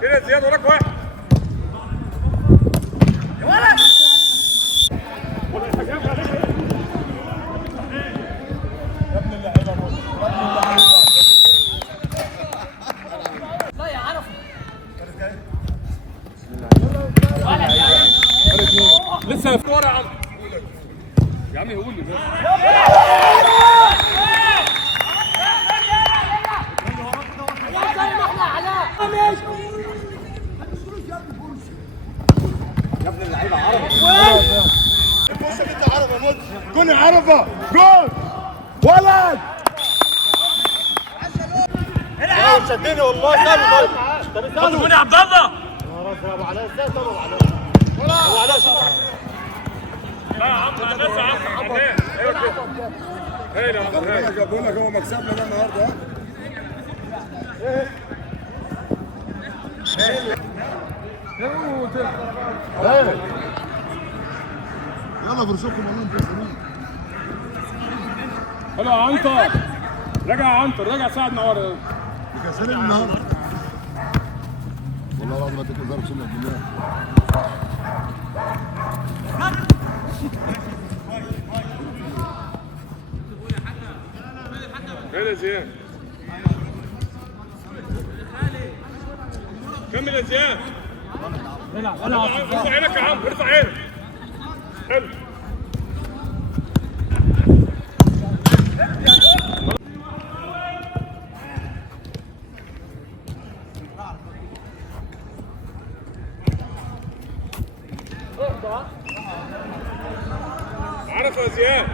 كده زياد وراك واحد يا ولد. يا ابن اللعيبه لا يا عرفه لسه في ورا يا عم يقول لي يا ابن اللعيبه عربه بص انت عربه موت جون عربه جون ولد العب شدني والله طيب جون يا عبد الله ابو علاء ازاي طب ابو علاء ابو علاء لا يا عم انا لسه عم ايوه كده بقول لك هو مكسبنا ده النهارده يلا فرشوكم والله انتوا يلا يا عنتر رجع يا عنتر رجع ساعد نور كسرين النهارده والله العظيم ما تكذب اقسم بالله يا زياد كمل يا زياد ارفع عينك يا عم ارفع عينك حلو عرف يا زياد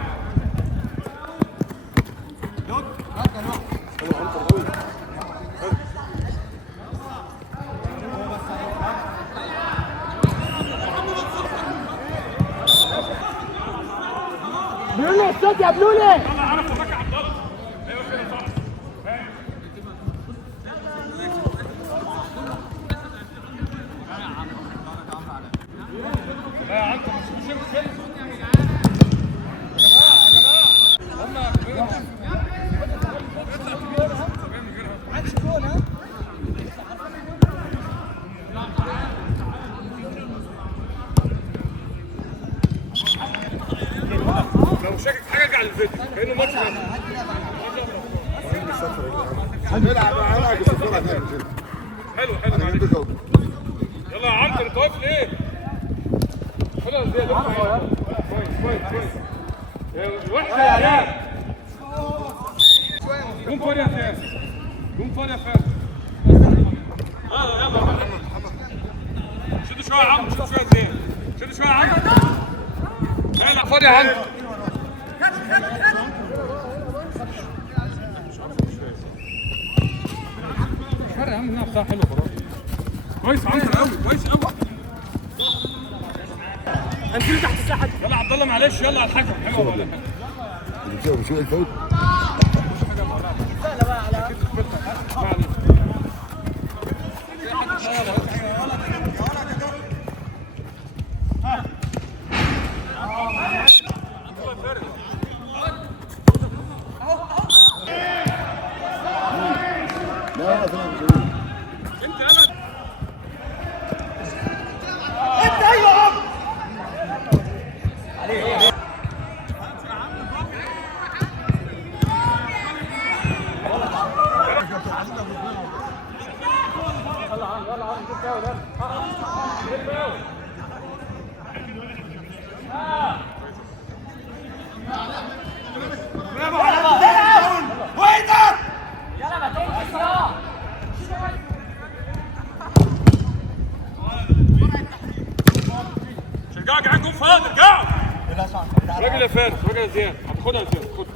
بلولي الصوت يا بلولي. يلا عرف وراك يا عبد الله ايوه كده صح لا يا عم مش كده لو شاكك حاجه ارجع للفيديو كانه ماتش حلو يلا يا عم انت واقف ليه؟ خدها زياد كويس وحشه يا عيال قوم فار يا فارس قوم فار يا فارس يلا شدوا شويه يا عم شدوا شويه زياد شدوا شويه يا عم يلا فار يا عم فرق يا عم هنا بتاع حلو خلاص كويس عنتر قوي كويس قوي هنزل تحت الساحه يلا عبد الله معلش يلا على الحكم حلو ولا حاجه شو الفوت سهله بقى على شجعك يا عم فاضي ارجعوا راجل يا فارس راجل يا زياد هتاخدها يا زياد خدها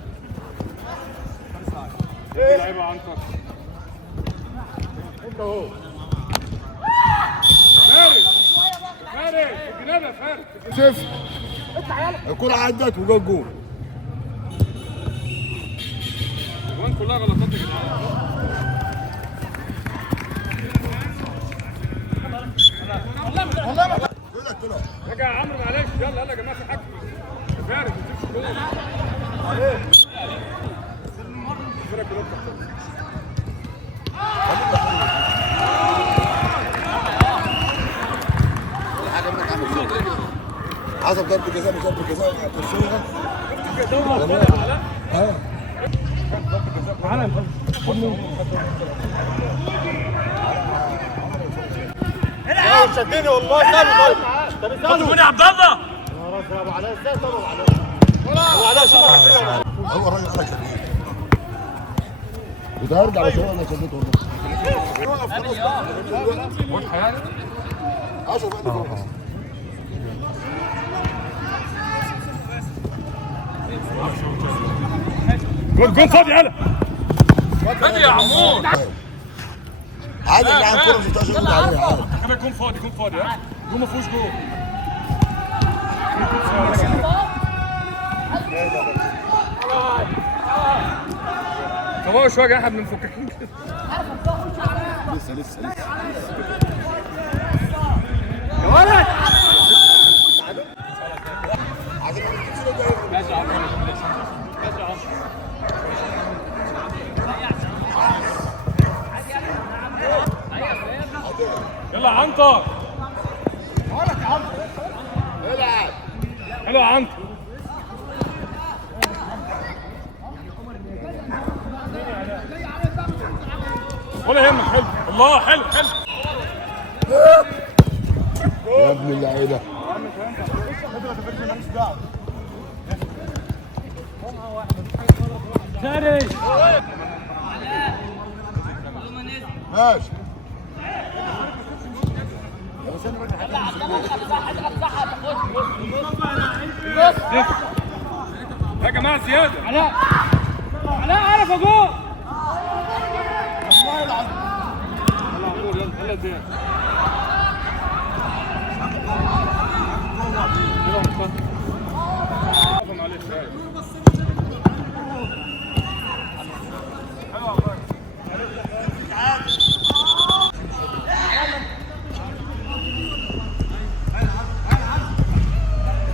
ايه لعيبه عنتر انت اهو فارس الجناب يا فارس صفر الكرة عندك وجا الجول الجوان كلها غلطات يا جدعان حسب ضربة جزاء مش ضربة جزاء ترسوها. تعالى شدني والله. سالوا طيب. طب يا عبد الله ابو علاء ازاي طب ابو علاء؟ ابو علاء شو هو الراجل قال لك وده هرجع لشباب انا شديته والله. وقف خلاص بقى. 10 بقى خلاص. جول فاضي يلا فاضي يا عمور عادي اللي عن كوره مش هتقدر عليه عادي. كمان يكون فاضي يكون فاضي ها جول ما فيهوش جول طب شويه احنا بنفككين كده لسه يا ولد يلا يا عنتر العب. حلو يا عنتر ولا يهمك حلو الله حلو يا ابن اللعيبه. ساري ماشي. يا جماعه زياده علاء عرف اجول والله العظيم يلا عمور يلا زياد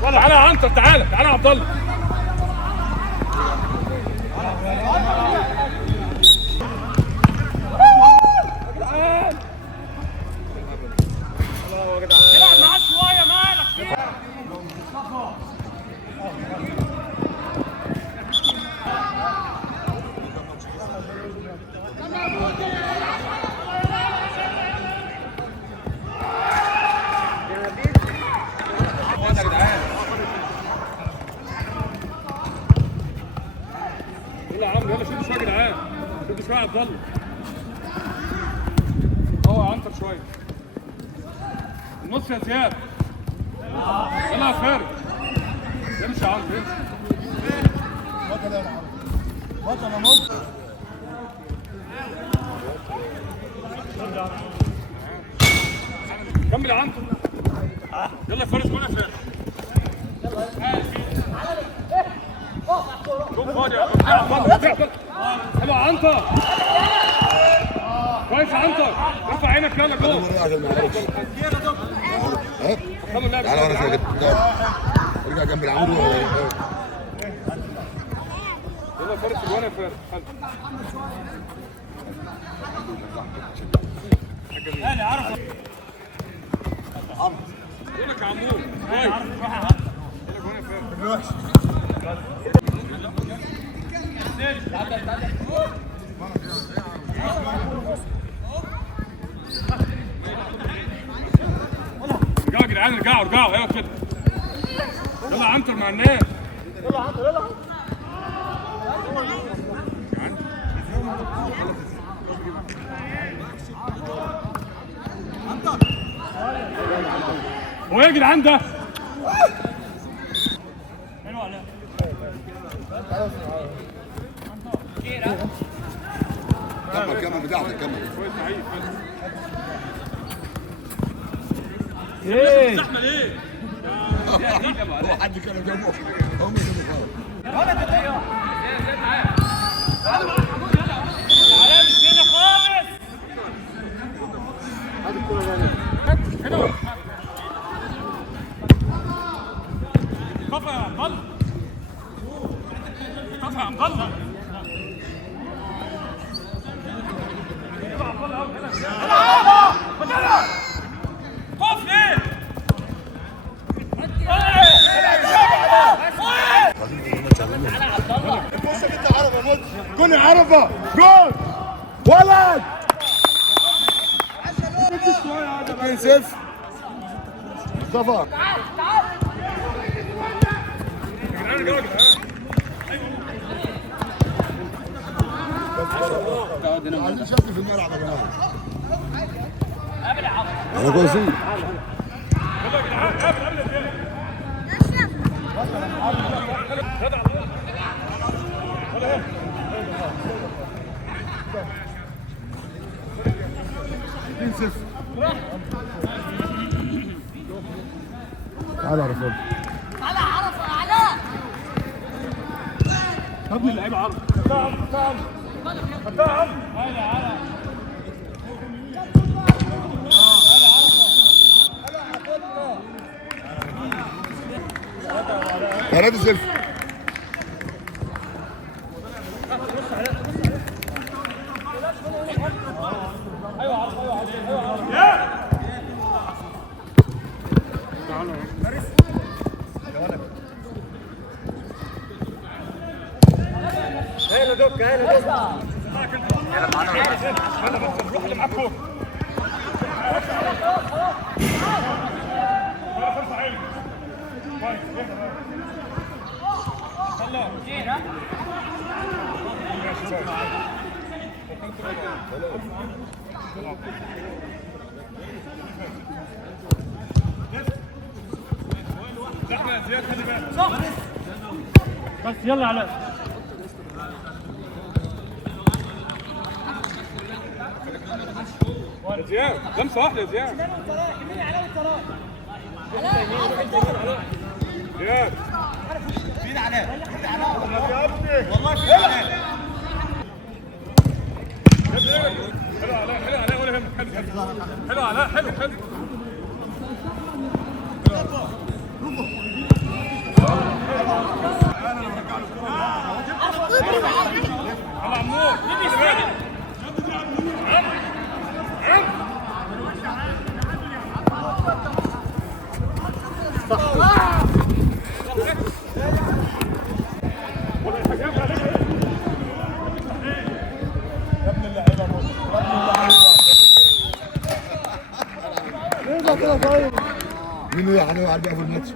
تعالى يا عنتر تعالى يا عبد الله العب معاه شويه مالك يلا يا عمرو يلا شد شويه يا جدعان شد شويه يا عبد الله هو يا عنتر شويه النص يا زياد يلا يا فارس امشي يا عمرو امشي كمل يا عنتر يلا يا فارس جول يا فارس جول فاضي يا حلو يا عنتر كويس يا عنتر ارفع عينك يلا جول تعالى وانا شايف ارجع جنب العمود. يلا فارس الجوان يا فارس حلو عرف يقول لك يا عمور ارجعوا يا جدعان ارجعوا ايوه كده يلا عنتر مع الناس يلا عنتر يلا هو يا جدعان ده حلو علاء كمل بتاعتك كمل. كويس عيب ايه زحمه ليه؟ هو حد كان جنبه هم اللي كفى يا عبد الله كفى يا عبد الله قف ليه؟ مصطفى جول ولد 2-0 مصطفى عايزين شكل في الملعب يا جماعه انا كويسين تعالى يا رفاق على عرفه علاء ابني اللعيبه عرض فتاهم ثلاثة صفر روح اللي معاك فوق بس يلا علاء زياد لمسه واحده يا زياد زياد فين علاء والله فين علاء حلو علاء حلو علاء ولا يهمك حلو علاء حلو على عمور مين اللي هنلعب بقى في الماتش؟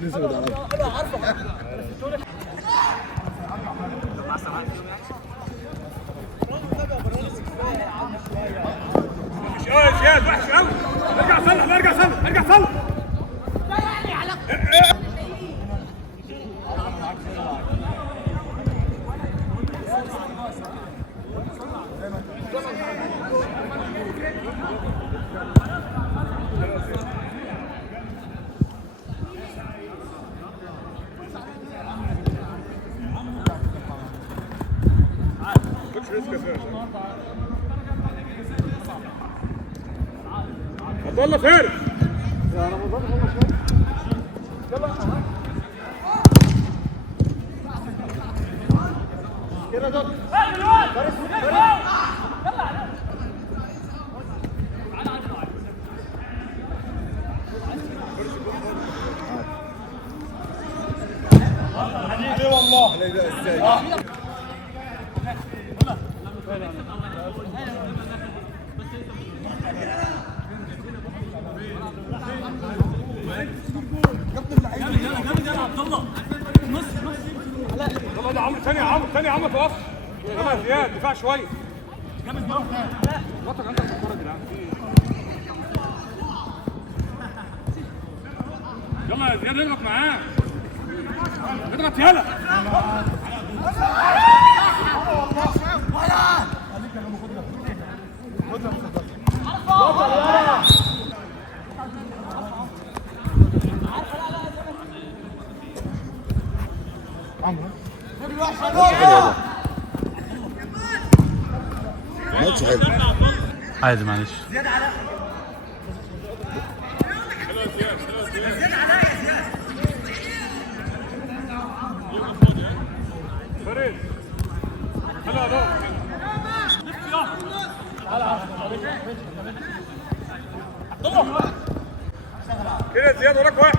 لسه ما تعرفش يا زياد وحش قوي ارجع صلح ارجع صلح عبد الله فارس يلا ده عمرو ثاني يا عمرو توقف يلا يا زياد دفاع شويه جامد جوه وطك انت الكوره يا جدعان يلا يا زياد اضغط معاه اضغط يلا ماتش حلو عادي معلش فريد هلا كده زياد وراك واحد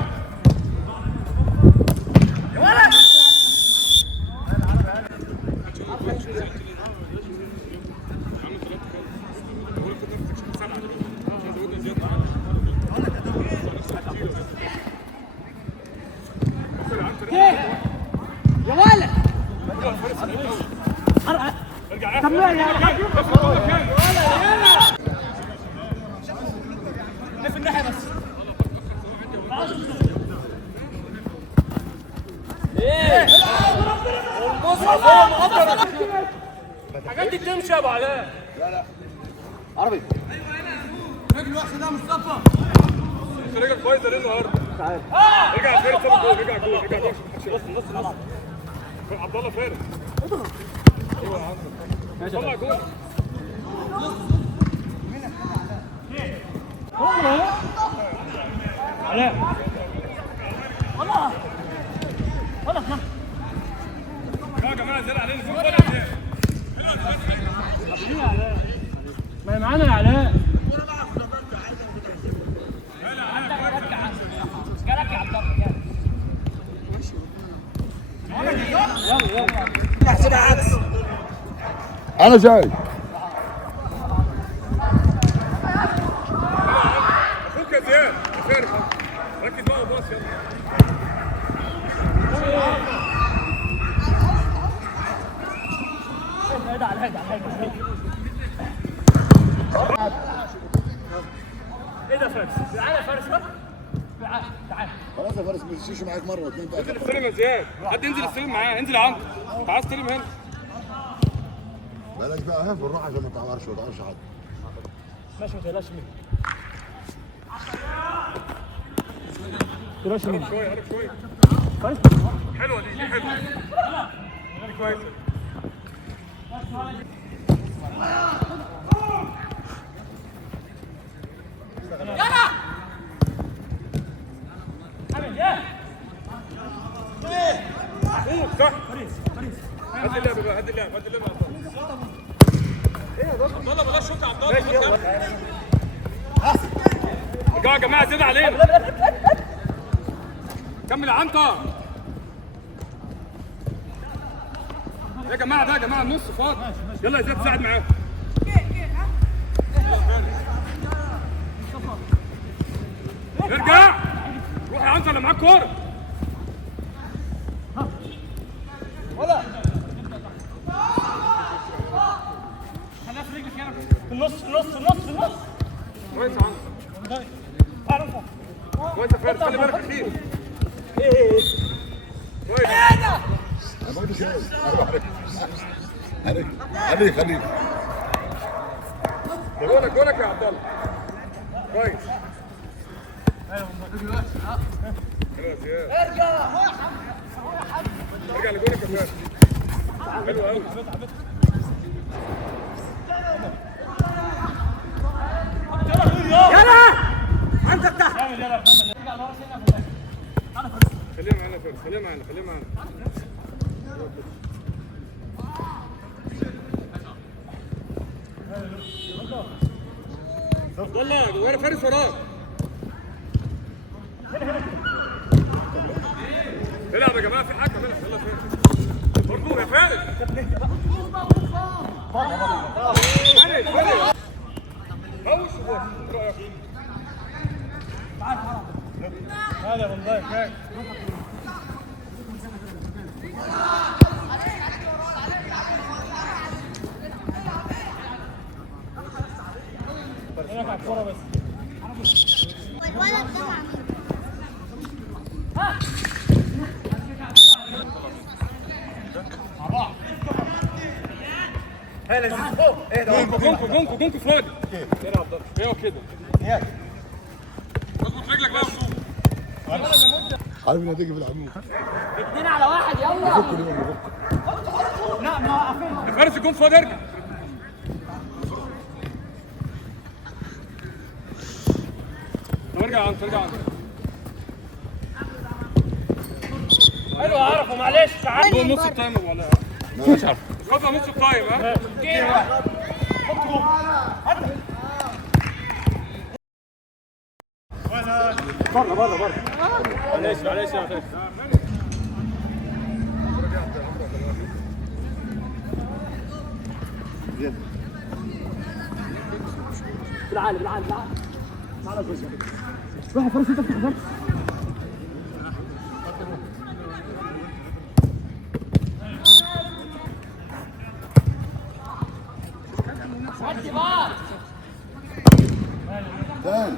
يا ولد سمعني يا حاج في الناحيه بس ايه الحاجات دي بتمشي يا ابو علاء. لا عربي رجل واحد ده مصطفى رجع كويس ده النهارده رجع فارس جول رجع نص عبد الله فارس طلع جول علاء والله يا جماعه زي علينا شوف ولا ما معانا يا علاء. انا جاي اخوك يا زياد فارس ركز بقى وباص ايه ده فارس؟ تعالى يا فارس تعالى خلاص يا فارس ما تمشيش معاك مره واثنين انزل ثلاثه. السلم يا زياد حد ينزل السلم معاه انزل يا عم تعال استلم هنا بلاش بقى ها بالراحه عشان ما تعورش حد. ماشي ما تقلقش مني. تقلقش مني. شويه هرب شويه كويس؟ حلوه دي حلوه دي كويسه يلا صح هات اللعبه بقى هات اللعبه عبد الله بلاش شوط عبد الله يا جماعه زيد علينا كمل يا عنتر يا جماعه ده يا جماعه النص فاضي يلا يا زياد ساعد معاهم ارجع روح يا عنتر اللي معاك كوره في النص كويس يا عنتر كويس يا فارس خلي بالك كتير كويس انا برضه شايف خليك جولك يا عبد الله كويس ارجع لجولك يا فارس حلو قوي يلا عندك تحت خليها معانا فارس خليها معانا والله ورا فارس وراك العب يا جماعه في حاجه يلا فارس مرجوع يا فارس فارس هوش رايك هذا والله هناك على الكوره بس والولد ده جونكو فاضي يا عبد الله ايوه كده اظبط رجلك بقى وشوف عارف ان هتيجي في العمود 2 على 1 يلا لا ما يا فارس يكون فاضي ارجع ارجع عنك حلو اعرفه معلش دول نص التايم ولا مش عارف خدها نص التايم ها بره معلش يا فارس بالعالي معنا روح يا فارس انت افتح فارس ثاني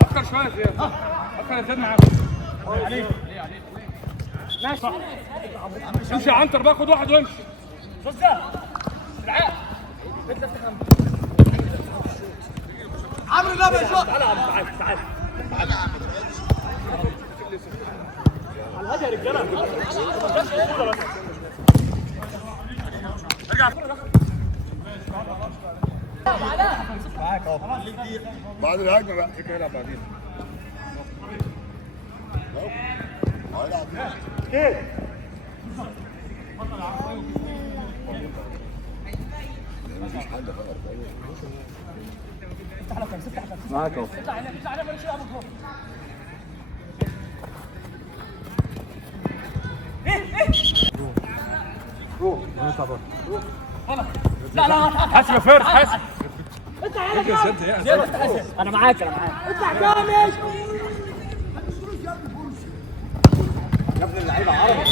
فكر شويه فيها فكر يا زياد معاك ماشي امشي يا عنتر بقى خد واحد وامشي عمرو لا بيشوط بعد الهجمه بقى فكره يلعب بعدين مفيش حاجه بقى معاك اهو لا لا حاسب يا فارس حاسب انا معاك اطلع جامد يا ابن اللعيبه عربي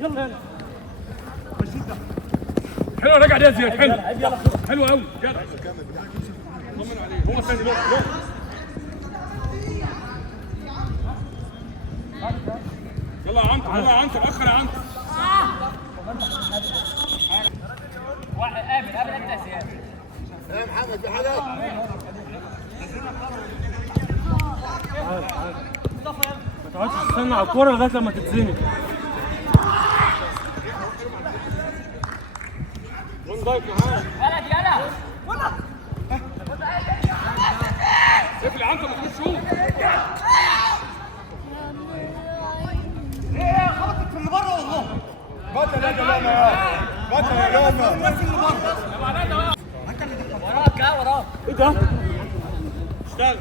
يلا حلو رجع ده زياد حلو حلو قوي يلا طمن عليه هو ثاني يلا يا عنتر يلا يا عنتر اخر يا عنتر قابل انت يا سياد يا محمد في حاجه ما تقعدش تستنى على الكوره لغايه لما تتزنق وين ضايق معاه يلا اقفل يا عنتر ما تخش شوف خبطت في اللي بره والله بطل يا جماعه بطل يا جماعه الناس اللي بره وراك ايه ده؟ اشتغل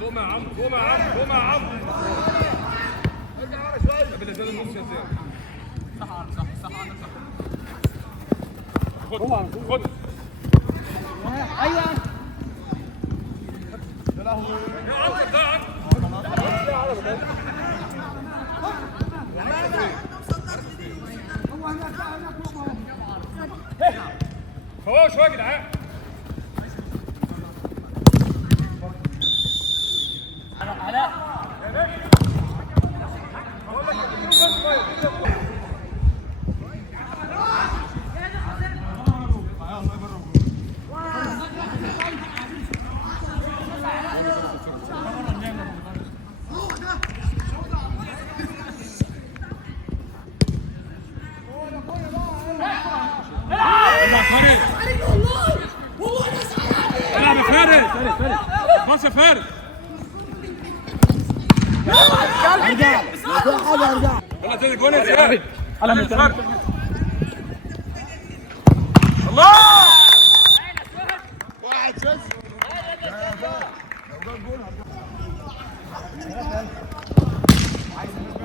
قوم يا عم قوم يا عم قوم يا عم قبل الزمن النص يا زياد صح خد ايوه يا عنتر ده فوق شويه يا جدعان العب يا فارس باص يا فارس ارجع ارجع يلا تاني جون يا زياد على من فارس الله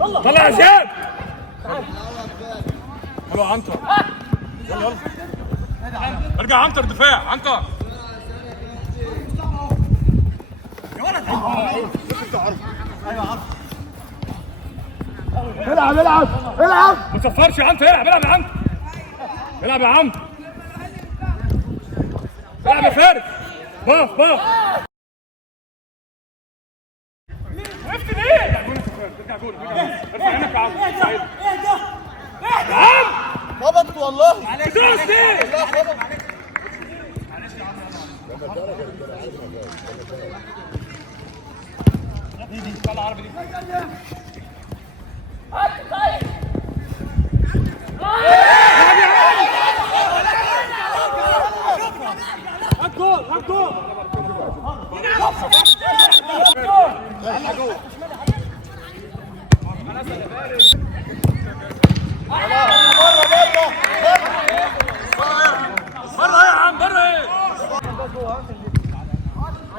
1-0 طلع يا زياد حلو عنتر يلا ارجع عنتر دفاع عنتر العب ما تصفرش يا عنتر العب يا عنتر العب يا عنتر العب يا فارس باف وقفت ليه؟ ارجع جول ارفع عينك يا عم اهدى خبطت والله بتدوس ليه؟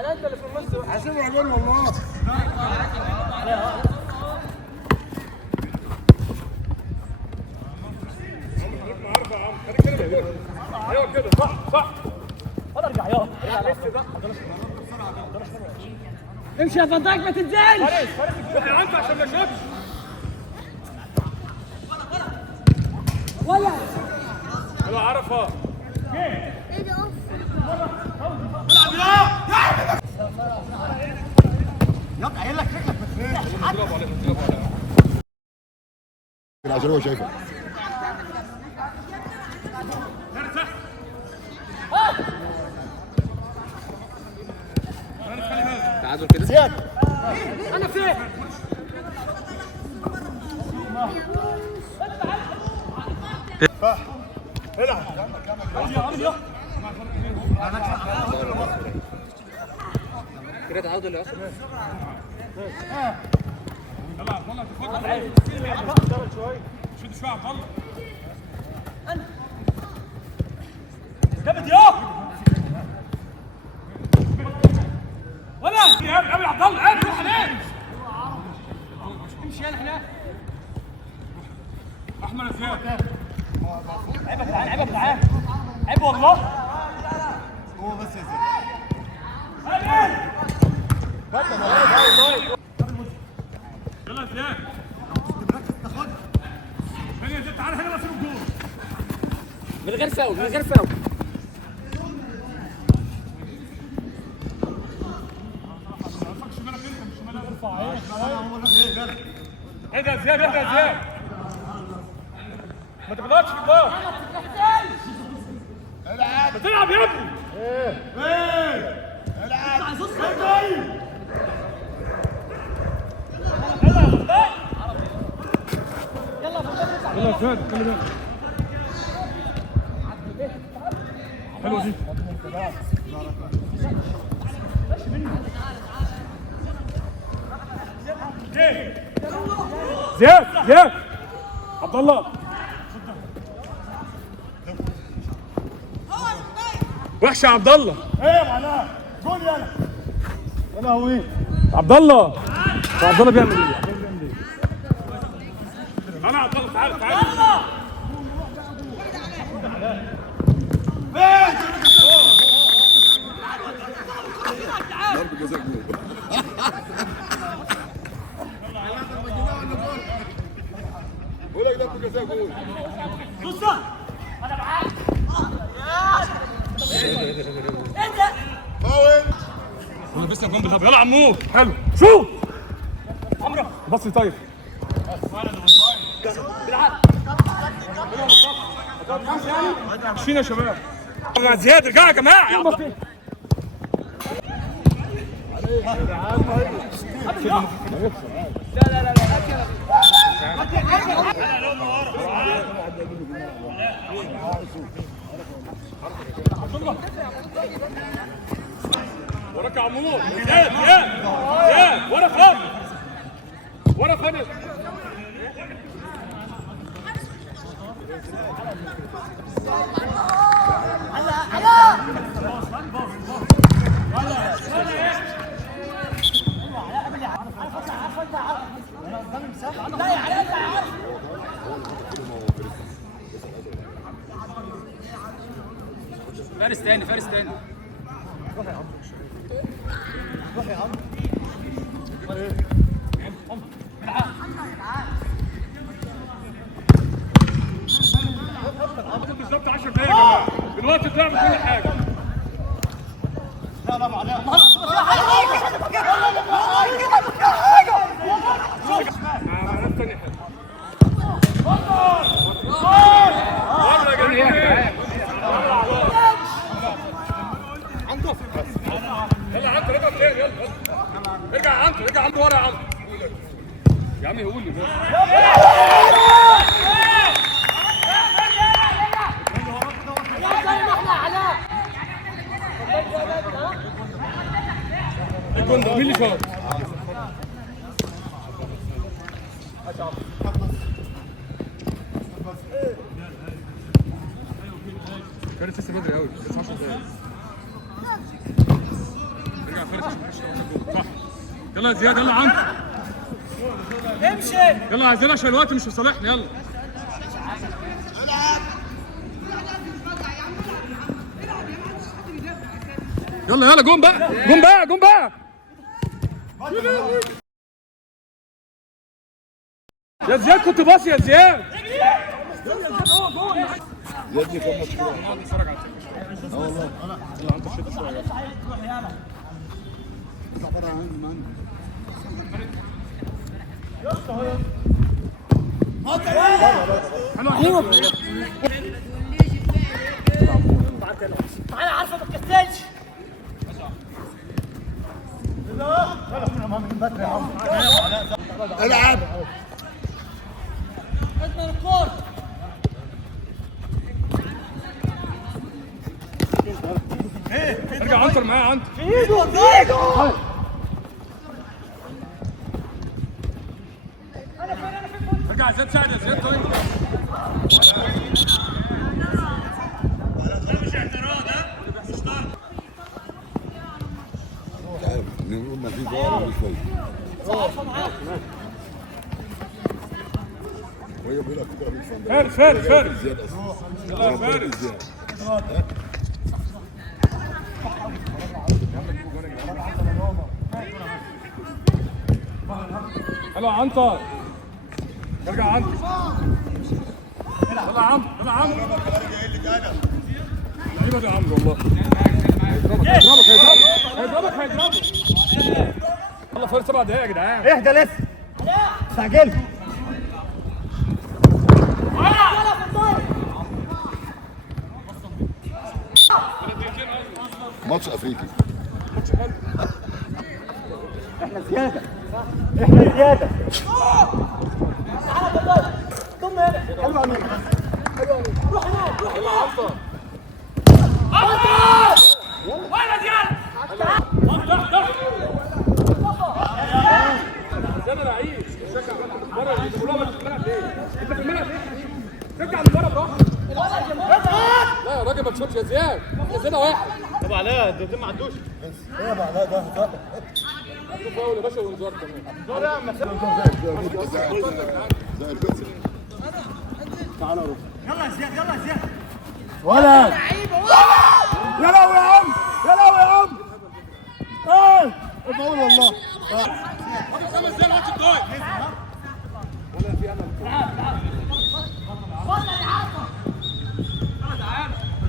على انت اللي في النص. حاسبه عجل والله. ايوه كده صح صح. ارجع يلا امشي يا فضاك ما تنزلش. روح انت عشان ما اشوفش. ولا يلا عرفها. ايه ده اوف. عشان هو شايفه. تعادل كده. زياد انا فين؟ كده تعادل يا اسطى. يلا عبد الله تفضل. شد شويه عبد الله. جابت يا ولا قبل عبد الله قبل روح هناك. امشي يلا هناك. احمد يا زياد. عيب يا جدعان عيب يا جدعان عيب والله. هو بس يا زياد. يلا يا زياد. ثانية يا زياد تعالى هنا بس الجول. من غير فاول من غير فاول. اهدى يا زياد اهدى يا زياد. ما تغلطش في الباص. بتلعب يا ابني. يلا يا زياد خلي بالك. حلوه دي. زياد زياد عبد الله. وحش يا عبد الله. ايه معناها؟ جول يلا. يا لهوي. عبد الله. عبد الله بيعمل ايه؟ انا عبد الله تعال تعال. ضرب جزاء جول. بقول لك ضرب جزاء جول. بص انا معاك. ايه ده؟ فاول. انا لسه جنب الهبل. يلا عمو حلو شوف عمرو بص طيب. مش فينا يا شباب. يا زياد ارجعوا يا جماعه. وراك يا عمور. زياد زياد زياد ورا خالص ورا خالص. فارس تاني فارس تاني. بالظبط 10 دقايق يا جماعه. دلوقتي بتلعبوا كل حاجه. يلا عنتر ارجع تاني يلا ارجع عنتر ارجع عنتر ورا يا عنتر. يا عم يقول لي الجون ده مين اللي شاط؟ كانت لسه بدري قوي لسه 10 دقايق. ارجع صح. يلا يا زياد، يلا عنك. امشي. يلا عايزين عشان الوقت مش في صالحنا. يلا يلا يلا، جون بقى، جون بقى، جون بقى. يا زياد كنت باصي يا زياد. زياد دي كان ماتش كده. اه والله. يلا انت شد شويه. عباره عن تعالى عارفه ما تكسلش. العب. اضمن الكورة. ارجع عنتر معايا عنتر. في ايده. ارجع يا زياد، ساعد يا زياد. طيب عارف نقول ما في جوال مش فايده. وهي بيقول لك كده بالفندق. فارس فارس. زياد اصلا. يلا يا فارس. يلا عنتر، ارجع عنتر. يلا عمرو، يلا عمرو. ايوه يا عمرو والله. هيضربك. يلا فارس 7 دقايق يا جدعان. اهدى لسه. استعجلت. ماتش افريقي. احنا زيادة. احنا زيادة. ضم هنا. حلو عليك. روح هناك. روح هناك. وين زياد؟ انا لعيب. شجع بره الملعب. انت في الملعب ليه؟ شجع من بره براحتك. لا يا راجل ما تشوفش يا زياد. يا زياد واحد. طب علاء ده ما عندوش. ايه بقى ده عنده فاول يا باشا وانذار كمان. دور يا عم. زي البيتزا. تعالى روح. يلا يا زياد. يلا يا زياد. ولد. يا لهوي يا عم. يا لهوي يا عم. ايه بقول والله. 5 دقايق الماتش الجاي. ولا في امل.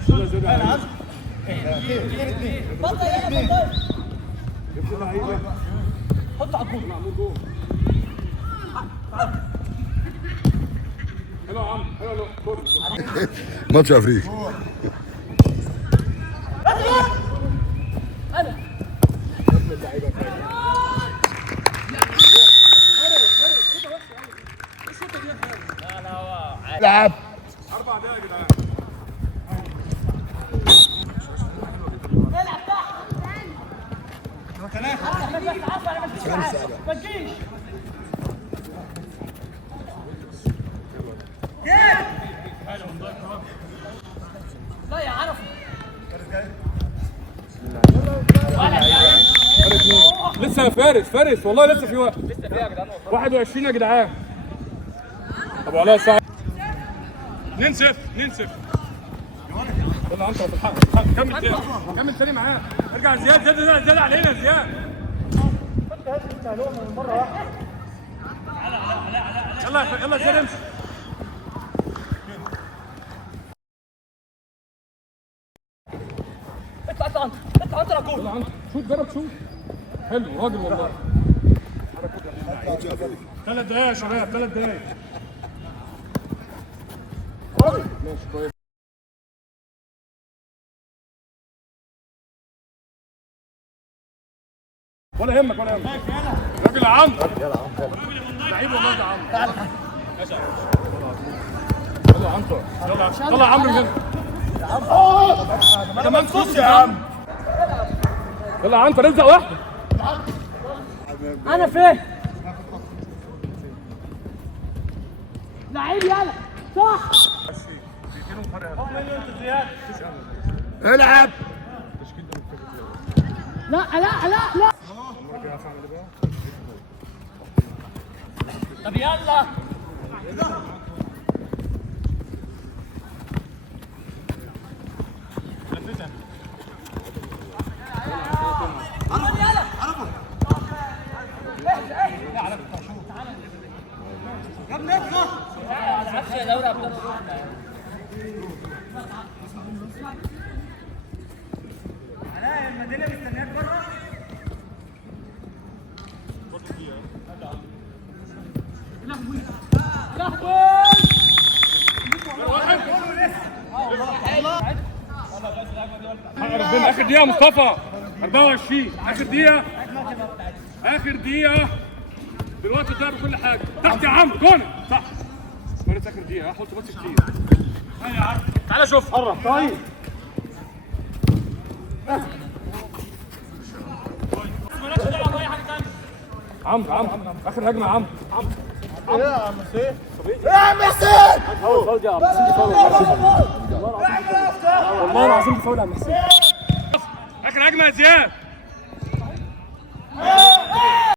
يلا زياد يا عم. حط على الجول. معمول جول. حلو يا عم، حلو. ماتش افريقي. انا العب. 4 دقايق يا جدعان. العب تحت. ما تجيش. لا يا عرفه. لسه يا فارس والله لسه في وقت. لسه في يا جدعان. 21 يا جدعان. ابو علاء سعد. 2-0. يلا انت في الحق. كمل تاني معاه. ارجع زياد علينا زياد. يلا زياد امشي. اطلع انت على الجول. يلا عنتر، شوت جرب شوت. حلو راجل والله. 3 دقايق يا شباب، 3 دقايق. ماشي كويس. ولا يهمك. راجل يا عم. لعيب والله يا عم. يلا يا عنتر. طلع عمرو من هنا. كمان فوز يا عم. يلا يا عنتر الزق واحده. انا فين؟ لعيب يلا صح. العب. طب يلا يا دوري ابطال المدينه مستنياك بره. ربنا اخر دقيقة مصطفى 24 اخر دقيقة اخر دقيقة دلوقتي ده بكل حاجة تحت يا عم جون صح بس اخر دقيقة حط بس كتير يا عم تعالى شوف قرب طيب عمرو اخر هجمة يا عمرو ايه يا عم سيف ايه يا عم حسين فاول يا عم حسين فاول والله العظيم فاول يا عم حسين اخر هجمة يا زياد